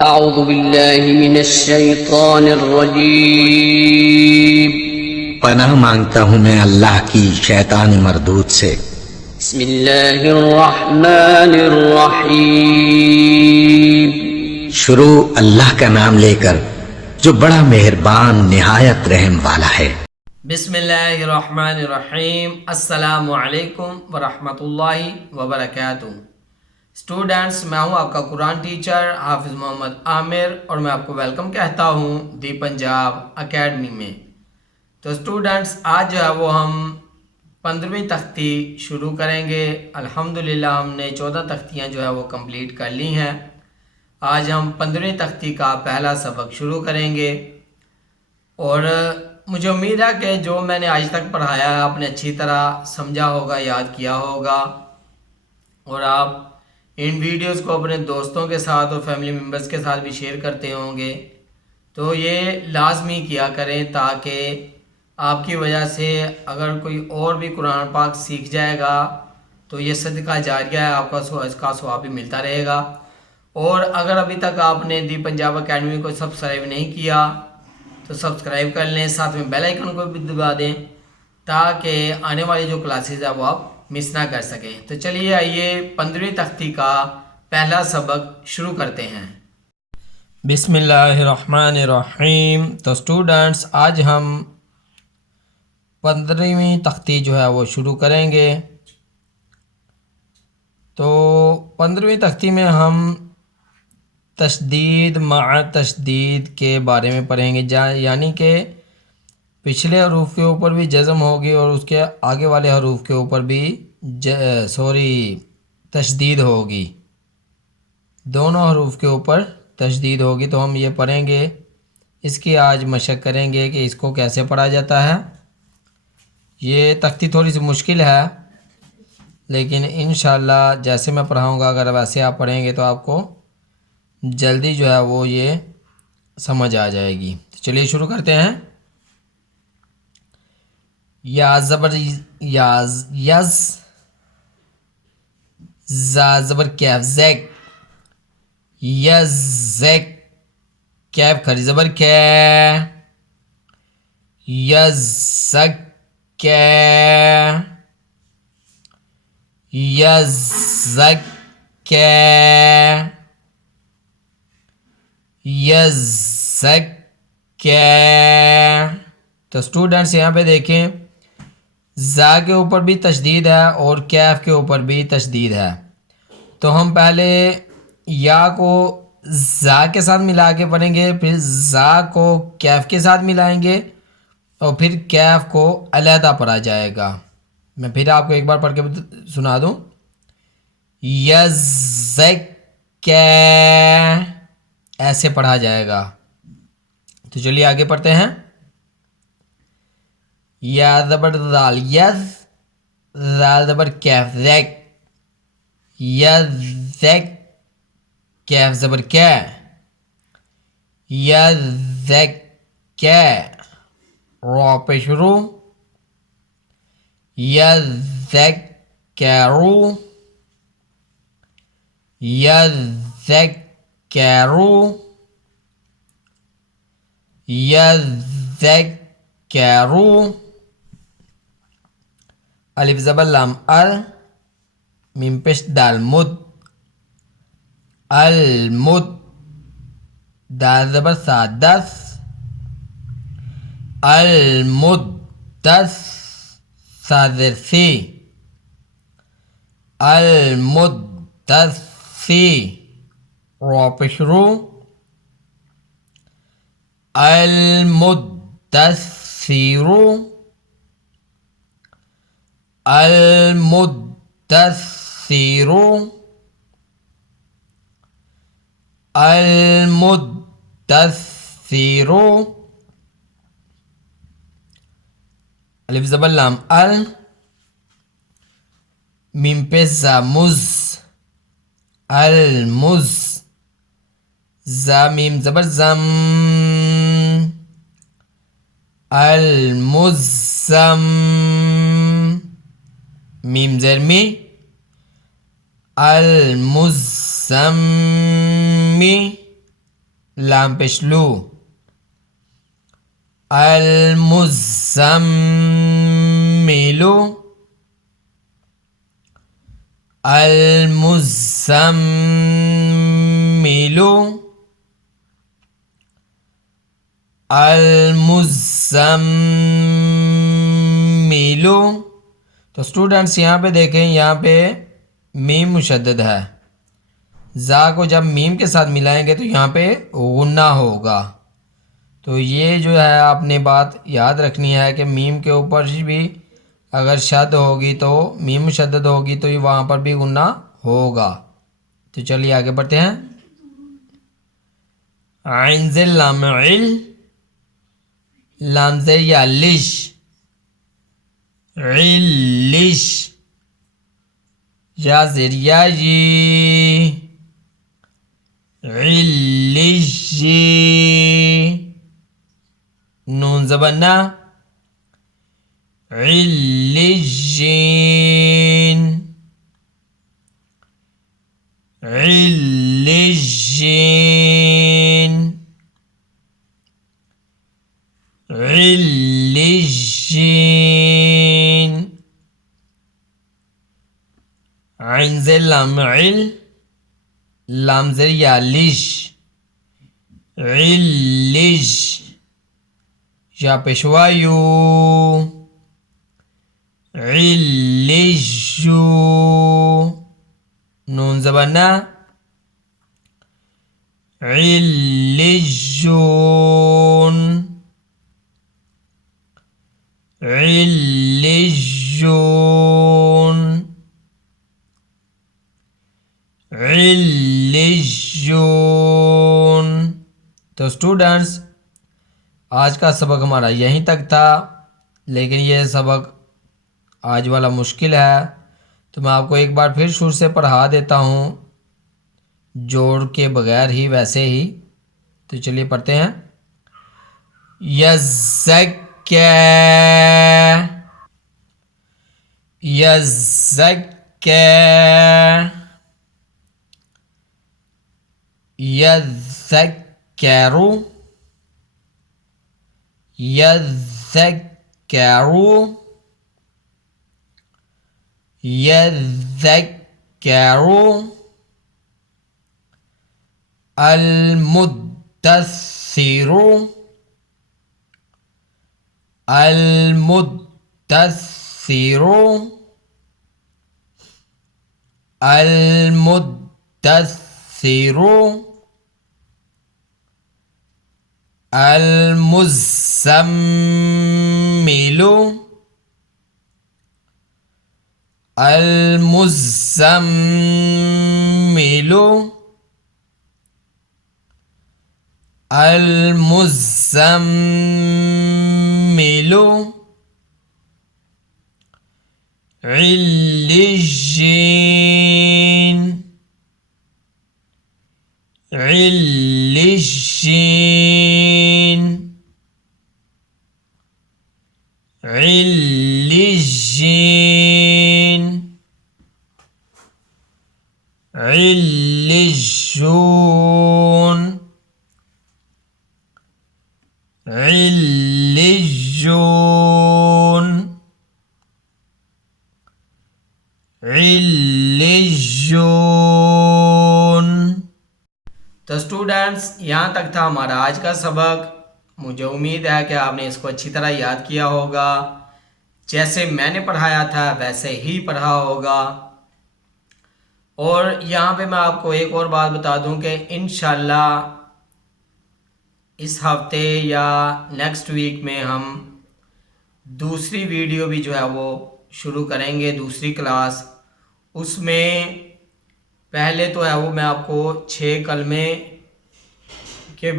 अऊज़ु बिल्लाहि मिनश शैतानिर रजीम। पनाह मांगता हूँ मैं अल्लाह की शैतान मरदूद से। बिस्मिल्लाहिर रहमानिर रहीम। शुरू अल्लाह का नाम लेकर जो बड़ा मेहरबान निहायत रहम वाला है। बिस्मिल्लाहिर्रहमानिर्रहीम। अस्सलामु अलैकुम वरहमतुल्लाहि वबरकातुहू। स्टूडेंट्स, मैं हूं आपका कुरान टीचर हाफिज़ मोहम्मद आमिर और मैं आपको वेलकम कहता हूं दी पंजाब एकेडमी में। तो स्टूडेंट्स, आज जो है वो हम 15वीं तख्ती शुरू करेंगे। अल्हम्दुलिल्लाह हमने 14 तख्तियाँ जो है वो कंप्लीट कर ली हैं। आज हम 15वीं तख्ती का पहला सबक शुरू करेंगे और मुझे उम्मीद है कि जो मैंने आज तक पढ़ाया है आपने अच्छी तरह समझा होगा, याद किया होगा और आप इन वीडियोस को अपने दोस्तों के साथ और फैमिली मेम्बर्स के साथ भी शेयर करते होंगे। तो ये लाजमी किया करें ताकि आपकी वजह से अगर कोई और भी कुरान पाक सीख जाएगा तो ये सदका जारिया है, आपका इसका सवाब भी मिलता रहेगा। और अगर अभी तक आपने दी पंजाब एकेडमी को सब्सक्राइब नहीं किया तो सब्सक्राइब कर लें, साथ में बेल आइकन को भी दबा दें ताकि आने वाली जो क्लासेस है वो आप मिस ना कर सकें। तो चलिए आइए 15वीं तख्ती का पहला सबक शुरू करते हैं। बिस्मिल्लाहिर्रहमानिर्रहीम। तो स्टूडेंट्स, आज हम 15वीं तख्ती जो है वो शुरू करेंगे। तो 15वीं तख्ती में हम तशदीद मा तशदीद के बारे में पढ़ेंगे, यानी कि पिछले हरूफ के ऊपर भी जज़म होगी और उसके आगे वाले हरूफ के ऊपर भी तशदीद होगी। दोनों हरूफ के ऊपर तशदीद होगी। तो हम ये पढ़ेंगे, इसकी आज मशक करेंगे कि इसको कैसे पढ़ा जाता है। ये तख्ती थोड़ी सी मुश्किल है लेकिन इंशाल्लाह जैसे मैं पढ़ाऊँगा अगर वैसे आप पढ़ेंगे तो आपको जल्दी जो है वो ये समझ आ जाएगी। तो चलिए शुरू करते हैं। या ज़बर याज यज, जा ज़बर कैफ ज़ैक यज ज़ैक, कैफ खरी ज़बर कै यज ज़क कै यज ज़क कै यज ज़क कै। तो स्टूडेंट्स यहाँ पे देखें, ज़ा के ऊपर भी तशदीद है और कैफ के ऊपर भी तशदीद है। तो हम पहले या को ज़ा के साथ मिला के पढ़ेंगे, फिर ज़ा को कैफ के साथ मिलाएंगे और फिर कैफ को अलहदा पढ़ा जाएगा। मैं फिर आपको एक बार पढ़ के सुना दूँ। यज़्ज़कै ऐसे पढ़ा जाएगा। तो चलिए आगे पढ़ते हैं। या ज़बर ज़ाल यज़, ज़ाल ज़बर कैफ ज़ैक यज़्ज़ैक, कैफ ज़बर कै यज़्ज़कै, रॉ पे शुरू यज़्ज़ैकरू यज़्ज़ैकरू यज़्ज़ैकरू। अलिफ ज़बर लाम अल, मीम पेश दाल मुद अल मुद, दाल ज़बर सा दस अल मुद दस, सा ज़ेर सी अल मुद दस सी, रॉ पे शुरू अल मुद दस सीरू अल मुद दस सीरू अल मुद दस सीरू। अलिफ ज़बर लाम अल, मीम पे ज़ा मुज़ अल मुज़, ज़ा मीम ज़बर ज़म अल मुज़्ज़म, मीम ज़ेर मी अल मुज़्ज़म्मी लाम पेश लू। अल मुज़म्मिलु, अल मुज़म्मिलु, अल मुज़म्मिलु। तो स्टूडेंट्स यहाँ पे देखें, यहाँ पे मीम मुशद्दद है। जा को जब मीम के साथ मिलाएंगे तो यहाँ पे गुन्ना होगा। तो ये जो है आपने बात याद रखनी है कि मीम के ऊपर भी अगर शद होगी तो मीम मुशद्दद होगी तो ये वहाँ पर भी गुन्ना होगा। तो चलिए आगे बढ़ते हैं। आइन ज़ेर लाम इल, लाम ज़ेर या लिश, इल्लिश, या ज़ेर या ये, इल्लिशी, नून ज़बन्ना, इल्लिशीन, इल्लिशीन, इल्लिशीन। आइन ज़ेर लाम इल, लाम ज़ेर या लिश, इल्लिश, या पेशवायू, इल्लिशू, नून ज़बन्ना, इल्लिशून, इल्लिशून, इल्लिशून। तो स्टूडेंट्स आज का सबक हमारा यहीं तक था, लेकिन ये सबक आज वाला मुश्किल है, तो मैं आपको एक बार फिर शुरू से पढ़ा देता हूँ, जोड़ के बगैर ही, वैसे ही। तो चलिए पढ़ते हैं। यज़्ज़क्का, यज़्ज़क्का, यज़्ज़क्करु, यज़्ज़क्करु, यज़्ज़क्करु। अल मुद्दस्सिरु, अल मुद्दस्सिरु, अल मुद्दस्सिरु। अल मुज़्ज़म्मिलु, अल मुज़्ज़म्मिलु, अल मुज़्ज़म्मिलु। इल्लिशीन, इल्लिशीन, इल्लिशीन, इल्लिशून, इल्लिशून, इल्लिशून। तो स्टूडेंट्स यहाँ तक था हमारा आज का सबक। मुझे उम्मीद है कि आपने इसको अच्छी तरह याद किया होगा, जैसे मैंने पढ़ाया था वैसे ही पढ़ा होगा। और यहाँ पे मैं आपको एक और बात बता दूं कि इंशाल्लाह इस हफ्ते या नेक्स्ट वीक में हम दूसरी वीडियो भी जो है वो शुरू करेंगे, दूसरी क्लास। उसमें पहले तो है वो मैं आपको 6 कलमे के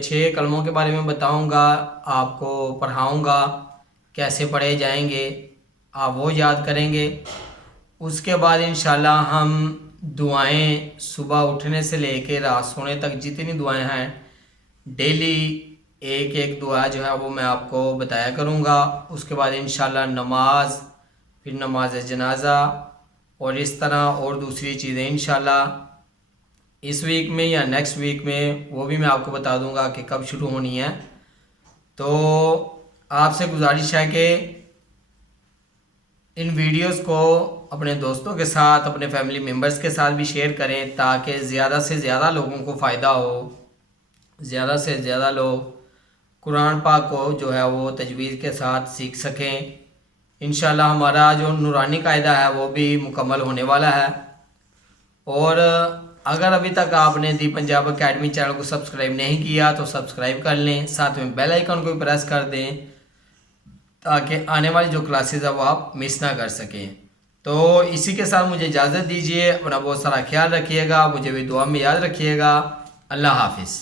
6 कलमों के बारे में बताऊंगा, आपको पढ़ाऊंगा कैसे पढ़े जाएंगे, आप वो याद करेंगे। उसके बाद इंशाल्लाह हम दुआएं सुबह उठने से लेकर रात सोने तक जितनी दुआएं हैं डेली एक एक दुआ जो है वो मैं आपको बताया करूँगा। उसके बाद इंशाल्लाह नमाज, फिर नमाज जनाजा और इस तरह और दूसरी चीज़ें इंशाल्लाह। इस वीक में या नेक्स्ट वीक में, वो भी मैं आपको बता दूंगा कि कब शुरू होनी है। तो आपसे गुजारिश है कि इन वीडियोस को अपने दोस्तों के साथ, अपने फैमिली मेम्बर्स के साथ भी शेयर करें ताकि ज़्यादा से ज़्यादा लोगों को फ़ायदा हो, ज़्यादा से ज़्यादा लोग कुरान पाक को जो है वो तजवीज़ के साथ सीख सकें। इंशाल्लाह हमारा जो नूरानी कायदा है वो भी मुकम्मल होने वाला है। और अगर अभी तक आपने दी पंजाब अकेडमी चैनल को सब्सक्राइब नहीं किया तो सब्सक्राइब कर लें, साथ में बेल आइकन को भी प्रेस कर दें ताकि आने वाली जो क्लासेस है वो आप मिस ना कर सकें। तो इसी के साथ मुझे इजाज़त दीजिए। अपना बहुत सारा ख्याल रखिएगा, मुझे भी दुआ में याद रखिएगा। अल्लाह हाफिज़।